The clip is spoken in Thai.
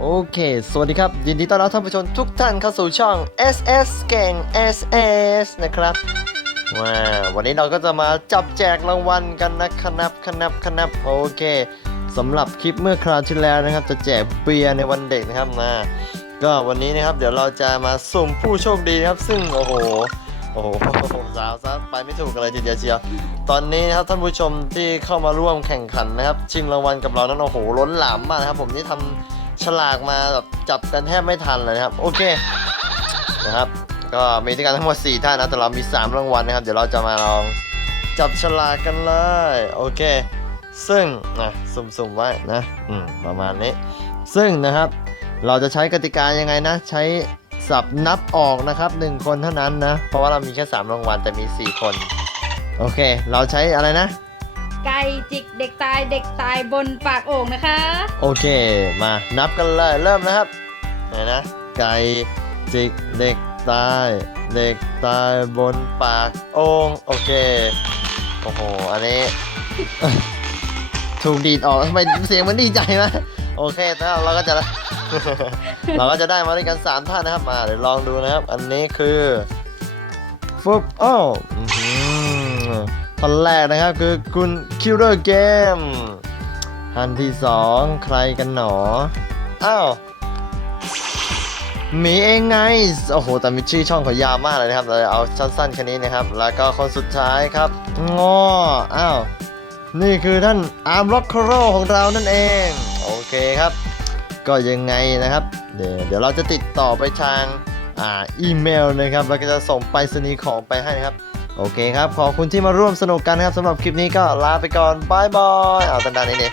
โอเค สวัสดีครับ ยินดีต้อนรับท่านผู้ชมทุกท่านเข้าสู่ช่อง SS เก่ง SS นะครับว้าววันนี้เราก็จะมาจับแจกรางวัลกันนะครับคนับคนับโอเคสำหรับคลิปเมื่อคราวที่แล้วนะครับ จะแจกเบียร์ในวันเด็กนะครับมาก็วันนี้นะครับเดี๋ยวเราจะมาสุ่มผู้โชคดีนะครับ ซึ่งโอ้โหโอ้โหสาวซะไปไม่ถูกกันเลยทีเดียวเชียวตอนนี้นะครับท่านผู้ชมที่เข้ามาร่วมแข่งขันนะครับ ชิงรางวัลกับเรานั้นโอ้โหล้นหลามมากนะครับ ผมนี่ทำ ฉลากมาแบบจับกันแทบไม่ทันเลยนะครับ โอเคนะครับก็มีด้วยกันทั้งหมด 4 ท่านนะแต่เรามี 3 รางวัลนะครับ เดี๋ยวเราจะมาลองจับฉลากกันเลย โอเค ซึ่งนะสุ่มๆไว้นะอืมประมาณนี้ ซึ่งนะครับเราจะใช้กติกายังไงนะ ใช้สับนับออกนะครับ 1 คนเท่านั้นนะ เพราะว่าเรามีแค่ 3 รางวัลแต่มี 4 คน โอเค เราใช้อะไรนะ ไก่จิกเด็กตายเด็กตายบนปากโอ่งนะคะ โอเค มานับกันเลยเริ่มนะครับไหนนะไก่จิกเด็กตายเด็กตายบนปากโอ่งโอเคโอ้โหอันนี้ ถูกดีดออกทำไมเสียงมันดีใจมากโอเคแล้วเราก็จะ เราก็จะได้มาด้วยกัน3ท่านนะครับมาเดี๋ยวลองดูนะครับ อันนี้คือฟุบอ้าวอื้อหือ ท่านแรกนะครับคือคุณคิวเ e อร์เกมท่านที่2ใครกันหนอ อ้าวหมีเองไง โอ้โห แต่มีชื่อช่องเขายาวมากเลยนะครับ เราเอาสั้นๆแค่นี้นะครับ แล้วก็คนสุดท้ายครับงออ้าว นี่คือท่านอาร์มล็อกโคโรของเรานั่นเอง โอเคครับ ก็ยังไงนะครับ เดี๋ยวเดี๋ยวเราจะติดต่อไปทางอ่าอีเมลนะครับ แล้วก็จะส่งไปรษณีย์ของไปให้นะครับ โอเคครับ ขอบคุณที่มาร่วมสนุกกันนะครับสำหรับคลิปนี้ก็ลาไปก่อนบายบายเอาตันดานนี่เนี่ย